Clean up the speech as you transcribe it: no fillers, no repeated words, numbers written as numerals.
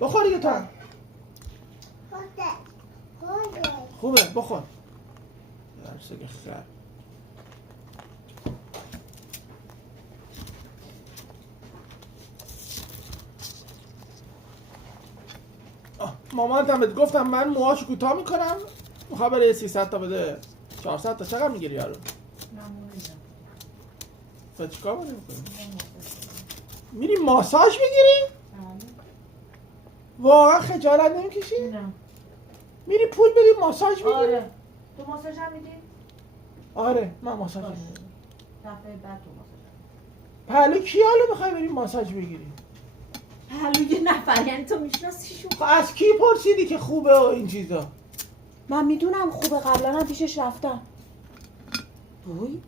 بخور دیگه تو. خوبه بخور. درسه خر. مامانت هم بهت گفتم من موهاشو کوتاه میکنم، میخواد بره 300 تا بده 400 تا. چقدر میگیری یارو؟ تو چیکار میکنی؟ میری ماساژ میگیری؟ واقعا خجالت نمیکشی؟ نه. میری پول بدی ماساژ میگیری؟ آره. تو ماساژ هم میدی؟ آره من ماساژ میگیرم. دفعه بعد تو ماساژ. پهلو کی حالا میخوای بری ماساژ بگیری؟ پهلو یه نفر، یعنی تو میشناسیشون؟ خب از کی پرسیدی که خوبه و این چیزا؟ من میدونم خوبه، قبلا هم پیشش رفتم. وای